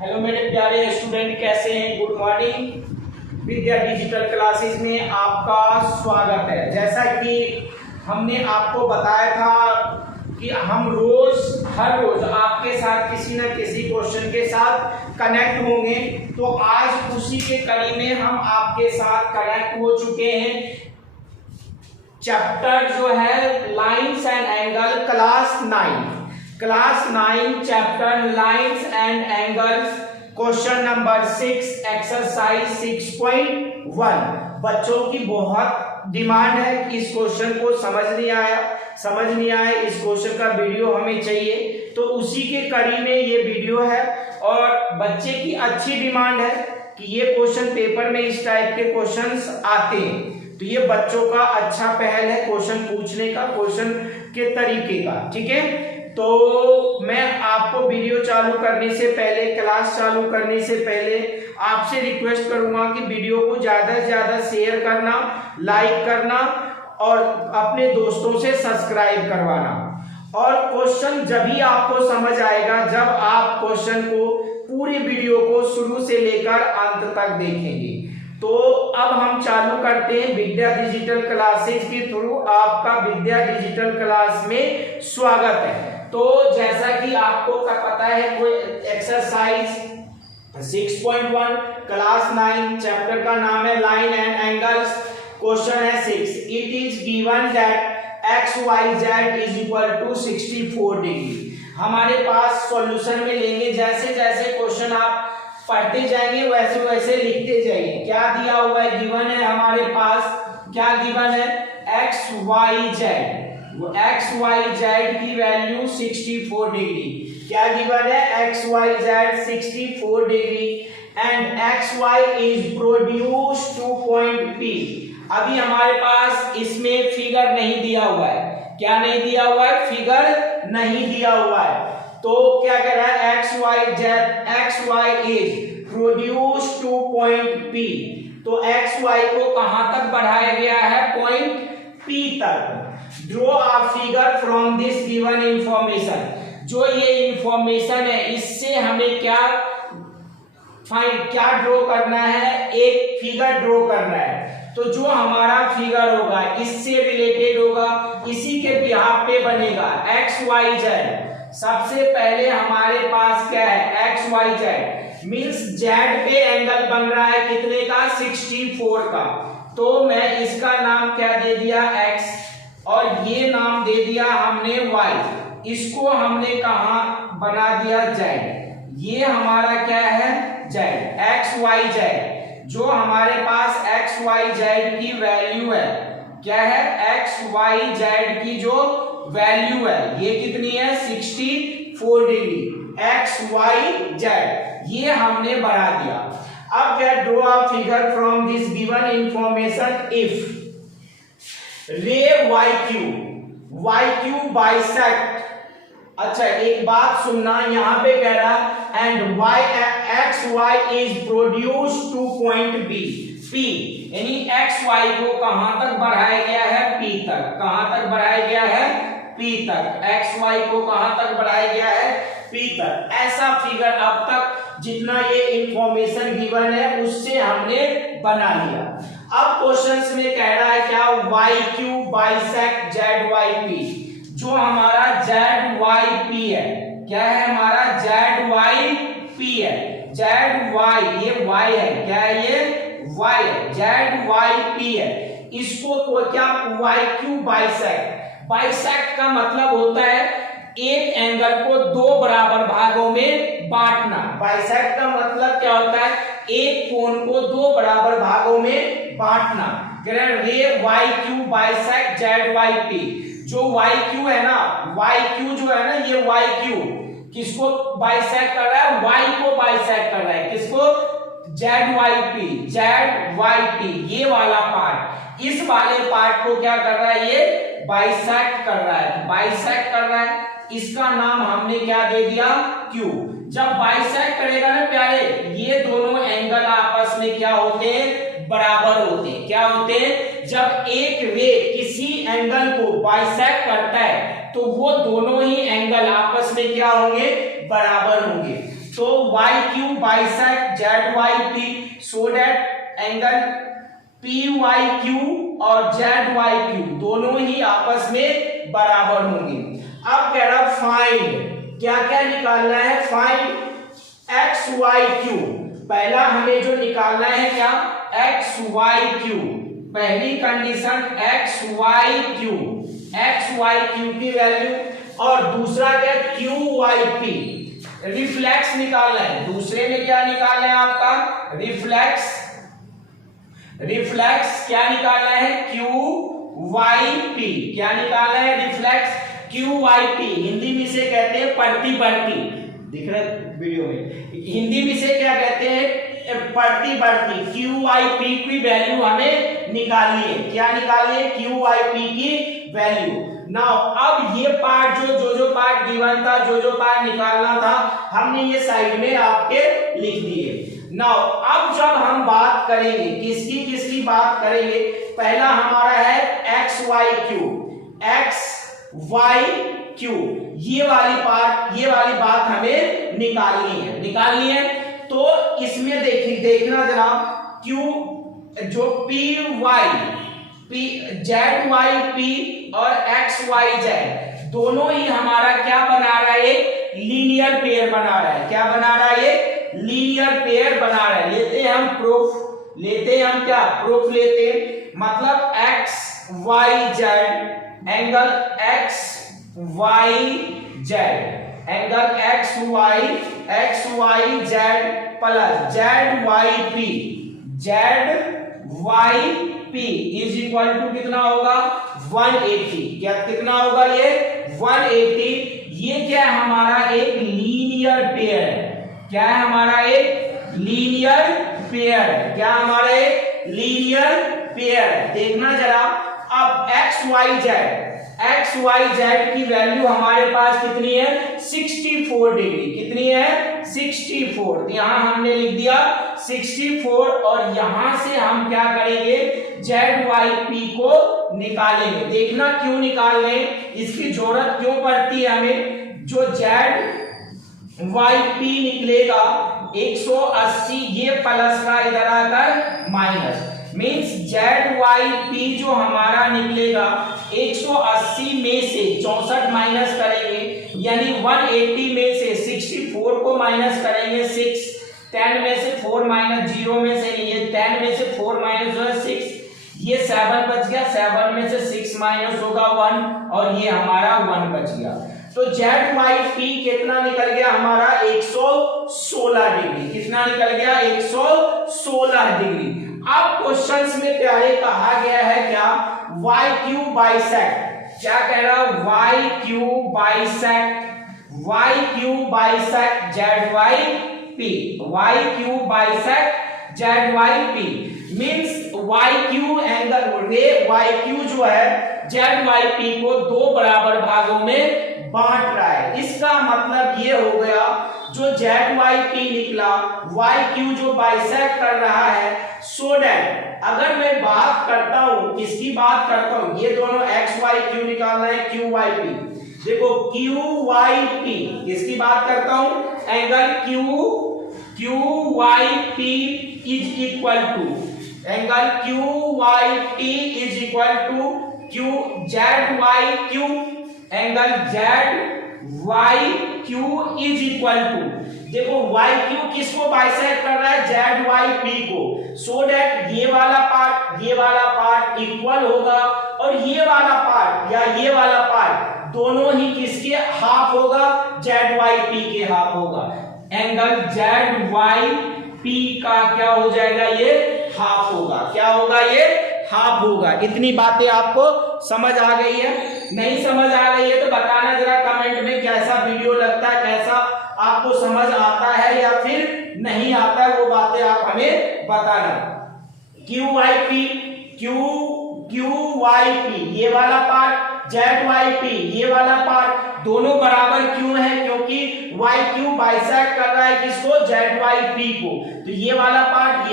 Hello मेरे प्यारे student, कैसे हैं? Good morning. Vidya digital classes में आपका स्वागत है। जैसा कि हमने आपको बताया था कि हम हर रोज आपके साथ किसी न किसी क्वेश्चन के साथ कनेक्ट होंगे, तो आज उसी के कड़ी में हम आपके साथ कनेक्ट हो चुके हैं। चैप्टर जो है lines and angle, class 9 chapter lines and angles, question number 6, exercise 6.1। बच्चों की बहुत डिमांड है कि इस क्वेश्चन को समझ नहीं आया, इस क्वेश्चन का वीडियो हमें चाहिए, तो उसी के कड़ी में ये वीडियो है। और बच्चे की अच्छी डिमांड है कि ये क्वेश्चन पेपर में इस टाइप के क्वेश्चंस आते हैं, तो ये बच्चों का अच्छा पहल है क्वेश्चन पूछने का, क्वेश्चन के तरीके का। ठीक है, तो मैं आपको वीडियो चालू करने से पहले, क्लास चालू करने से पहले आपसे रिक्वेस्ट करूंगा कि वीडियो को ज्यादा से ज्यादा शेयर करना, लाइक करना और अपने दोस्तों से सब्सक्राइब करवाना। और क्वेश्चन जब ही आपको समझ आएगा जब आप क्वेश्चन को, पूरी वीडियो को शुरू से लेकर अंत तक देखेंगे। तो अब हम चालू करते हैं विद्या डिजिटल क्लासेस के थ्रू। आपका विद्या डिजिटल क्लास में स्वागत है। तो जैसा कि आपको पता है, कोई एक्सरसाइज 6.1 क्लास 9 चैप्टर का नाम है लाइन एंड एंगल्स, क्वेश्चन है 6। It is given that XYZ is equal to 64 degree. हमारे पास सॉल्यूशन में लेंगे, जैसे जैसे क्वेश्चन आप पढ़ते जाएंगे वैसे वैसे लिखते जाइए। क्या दिया हुआ है? गिवन है हमारे पास, क्या गिवन है? XYZ की वैल्यू 64 डिग्री। क्या गिवन है? XYZ 64 degree and XY is produce two point P। अभी हमारे पास इसमें फिगर नहीं दिया हुआ है। क्या नहीं दिया हुआ है? फिगर नहीं दिया हुआ है। तो क्या कह रहा है? XY is produce two point P। तो XY को कहां तक बढ़ाया गया है? पॉइंट P तक। Draw a figure from this given information. जो ये इंफॉर्मेशन है, इससे हमें क्या ड्रॉ करना है? एक फिगर ड्रॉ करना है। तो जो हमारा फिगर होगा इससे रिलेटेड होगा, इसी के बिहाफ पे बनेगा XYZ। सबसे पहले हमारे पास क्या है? XYZ मींस Z पे एंगल बन रहा है कितने का? 64 का। तो मैं इसका नाम क्या दे दिया? X, और ये नाम दे दिया हमने Y। इसको हमने कहा बना दिया Z। ये हमारा क्या है? Z, XYZ। जो हमारे पास XYZ की वैल्यू है, क्या है? XYZ की जो वैल्यू है ये कितनी है? 64 डिग्री। XYZ ये हमने बढ़ा दिया। अब क्या? Draw a figure from this given information if रे YQ बाइसेक्ट। अच्छा, एक बात सुनना, यहां पे कह रहा and XY is produce two point P, यानी XY को कहां तक बढ़ाया गया है? P तक। कहां तक बढ़ाया गया है? P तक। XY को कहां तक बढ़ाया गया है? P तक। ऐसा फिगर अब तक जितना ये इंफॉर्मेशन गिवन है उससे हमने बना लिया। अब क्वेश्चंस में कह रहा है क्या? YQ bisect ZYP। जो हमारा ZYP है, क्या है हमारा? ZYP है। ZY, ये Y है, क्या है ये? Y है। ZYP है। इसको तो क्या? YQ बाइसेक्ट का मतलब होता है एक एंगल को दो बराबर भागों में बांटना। बाइसेक्ट का मतलब क्या होता है? एक कोण को दो बराबर भागों में बांटना। रे YQ बाइसेक्ट ZYP। जो YQ है ना, YQ जो है ना, ये YQ किसको बाइसेक्ट कर रहा है? Y को बाइसेक्ट कर रहा है। किसको? ZYP, ये वाला पार्ट, इस वाले पार्ट को क्या कर रहा है? ये बाइसेक्ट कर रहा है। बाइसेक्ट कर रहा है, इसका नाम हमने क्या दे दिया? Q। जब बाइसेक्ट करेगा ना प्यारे, ये दोनों एंगल आपस में क्या होते हैं? बराबर होते हैं। क्या होते हैं? जब एक रे किसी एंगल को बाइसेक्ट करता है तो वो दोनों ही एंगल आपस में क्या होंगे? बराबर होंगे। तो YQ bisect Z Y P so that angle P Y Q और जेड वाई क्यू दोनों ही आपस में बराबर होंगे। अब कह रहा फाइंड, क्या क्या निकालना है, फाइंड एक्स वाई क्यू। पहला हमें जो निकालना है क्या, एक्स वाई क्यू। पहली condition X Y Q, X Y Q की वैल्यू, और दूसरा क्या, क्यू वाई पी, रिफ्लेक्स निकालना है। दूसरे में क्या निकालना है आपका, रिफ्लेक्स, रिफ्लेक्स क्या निकालना है, क्यू वाई पी, क्या निकालना है, reflex Q Y P. Hindi में से कहते हैं पड़ती बढ़ती, दिख रहा है वीडियो में, हिंदी में से क्या कहते हैं, पड़ती बढ़ती। क्यू वाई पी की वैल्यू हमें निकालनी है, क्या निकालनी है, क्यू वाई पी की वैल्यू। नाउ अब ये पार्ट जो पार्ट गिवन था, जो पार्ट निकालना था, हमने ये साइड में आपके लिख दिए। नाउ अब जब हम बात करेंगे, किसकी बात करेंगे, पहला हमारा है X Y Q, X Y Q, ये वाली बात हमें निकालनी है। तो इसमें देखना जनाब, क्यू जो P Y P Z Y P और एक्स वाई जेड दोनों ही हमारा क्या बना रहा है, लीनियर पेयर बना रहा है। क्या बना रहा है, ये लीनियर पेयर बना रहा है। लेते हैं हम प्रूफ, लेते हैं हम क्या, प्रूफ लेते हैं। मतलब X Y Z, angle X Y Z, angle X Y Z plus Z Y P is equal to कितना होगा, 180। क्या कितना होगा, ये 180। ये क्या है, हमारा एक लीनियर पेयर है। क्या है, हमारा एक लीनियर पेयर है। क्या हमारा एक लीनियर पेयर है। देखना जरा, अब एक्स वाई जेड की वैल्यू हमारे पास कितनी है, 64 डिग्री। कितनी है, 64। यहां हमने लिख दिया 64, और यहां से हम क्या करेंगे, जेड वाई पी को निकालेंगे। देखना क्यों निकाल रहे, इसकी जरूरत क्यों पड़ती है हमें। जो जेड वाई पी निकलेगा 180, ये प्लस का इधर आकर minus, means Z Y P जो हमारा निकलेगा 180 में से 64 माइनस करेंगे, यानी 180 में से 64 को माइनस करेंगे 6, 10 में से 4 माइनस 0 में से नहीं है, 10 में से 4 माइनस जो है 6, ये 7 बच गया, 7 में से 6 माइनस होगा 1, और ये हमारा 1 बच गया। तो जेड वाई पी कितना निकल गया हमारा, 116 डिग्री। कितना निकल गया, 116 डिग्री। अब क्वेश्चंस में प्यारे कहा गया है क्या, वाई क्यू बाइसेक्ट। क्या कह रहा है, Y Q bisect Z Y P, Y Q bisect Z Y P, means Y Q angle ray, Y Q जो है जेड वाई पी को दो बराबर भागों में बांट रहा है। इसका मतलब ये हो गया, जो जेड वाई पी निकला, वाई क्यू जो बाइसेक्ट कर रहा है, सो दैट अगर मैं बात करता हूं, किसकी बात करता हूं, ये दोनों एक्स वाई क्यू निकालना है, क्यू वाई पी। देखो क्यू वाई पी, किसकी बात करता हूं, angle Q Y P is equal to, angle Q Y P is equal to Q Z Y Q, angle Z Y Q is equal to, देखो Y Q किसको bisect कर रहा है, Z Y P को, so that ये वाला part equal होगा, और ये वाला पार्ट या ये वाला पार्ट दोनों ही किसके हाफ होगा, जेड वाई पी के हाफ होगा। एंगल जेड वाई पी का क्या हो जाएगा, ये हाफ होगा। क्या होगा, ये हाफ होगा। इतनी बातें आपको समझ आ गई है? नहीं समझ आ रही है तो बताना जरा कमेंट में, कैसा वीडियो लगता है, कैसा आपको समझ आता है या फिर नहीं आता है, वो बातें आप हमें बताना। Q Y P, Q Y P ये वाला पार्ट, जेड वाई पी ये वाला पार्ट, दोनों बराबर क्यों है, क्योंकि वाई क्यू बाइसेक्ट कर रहा है किसको, जेड वाई पी को। तो ये वाला पार्ट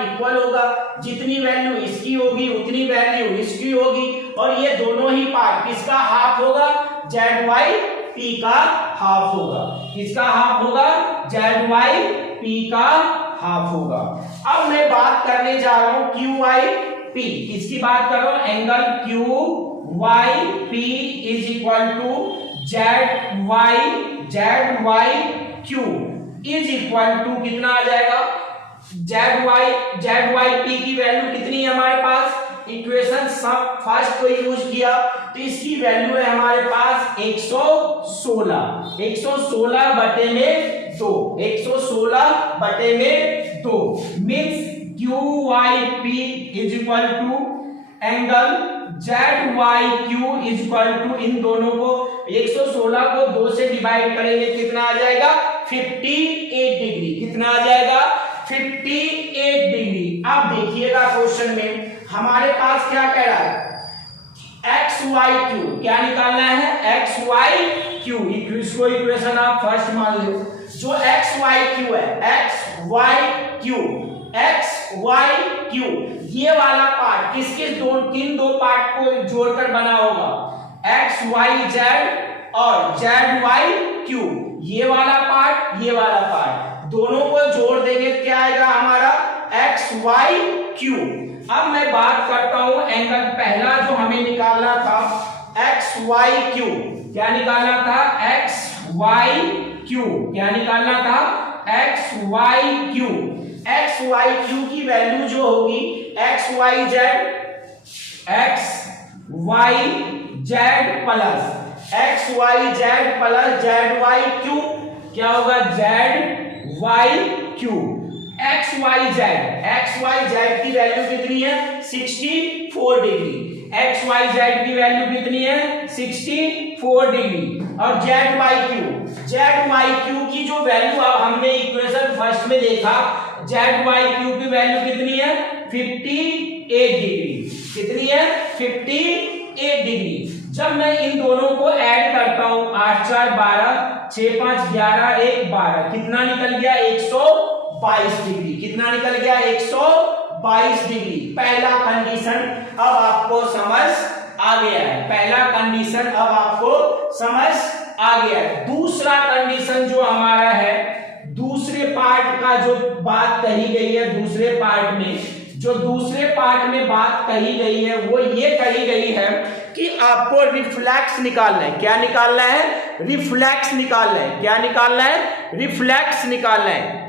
इक्वल होगा, जितनी वैल्यू इसकी होगी उतनी वैल्यू इसकी होगी, और ये दोनों ही पार्ट किसका हाफ होगा, जेड वाई p का हाफ होगा। किसका हाफ होगा? ZYP का हाफ होगा। अब मैं बात करने जा रहा हूं QYP। किसकी बात कर रहा हूं? Angle QYP is equal to ZYQ is equal to कितना आ जाएगा? ZYP की वैल्यू कितनी है हमारे पास? इक्वेशन सब फर्स्ट को यूज किया तो इसकी वैल्यू है हमारे पास 116। 116 बटे में 2, 116 बटे में 2 means QYP is equal to angle ZYQ is equal to, इन दोनों को 116 को 2 से डिवाइड करेंगे कितना आ जाएगा? 58 डिग्री। कितना आ जाएगा? 58 डिग्री। अब देखिएगा क्वेश्चन में हमारे पास क्या कह रहा है? XYQ क्या निकालना है? XYQ। इसको इक्वेशन आप फर्स्ट मान लो। जो XYQ है, XYQ ये वाला पार्ट किन दो पार्ट को जोड़कर बना होगा? XYZ और ZYQ। ये वाला पार्ट दोनों को जोड़ देंगे तो क्या आएगा हमारा? XYQ। अब मैं बात करता हूं एंगल पहला जो हमें निकालना था XYQ। क्या निकालना था? XYQ। क्या निकालना था? XYQ। XYQ की वैल्यू जो होगी XYZ प्लस ZYQ क्या होगा? ZYQ। XYZ की वैल्यू कितनी है? 64 डिग्री। XYZ की वैल्यू कितनी है? 64 डिग्री। और ZYQ की जो वैल्यू अब हमने इक्वेशन फर्स्ट में देखा, ZYQ की वैल्यू कितनी है? 58 डिग्री। कितनी है? 58 डिग्री। जब मैं इन दोनों को ऐड करता हूं 8 4 12, 6 5 11, 1 12, कितना निकल गया? 122 डिग्री। कितना निकल गया? 122 डिग्री। पहला कंडीशन अब आपको समझ आ गया है। पहला कंडीशन अब आपको समझ आ गया है। दूसरा कंडीशन जो हमारा है, दूसरे पार्ट का जो बात कही गई है, दूसरे पार्ट में बात कही गई है वो ये कही गई है कि आपको रिफ्लेक्स निकालना है। क्या निकालना है? रिफ्लेक्स निकालना है। क्या निकालना है? रिफ्लेक्स निकालना है।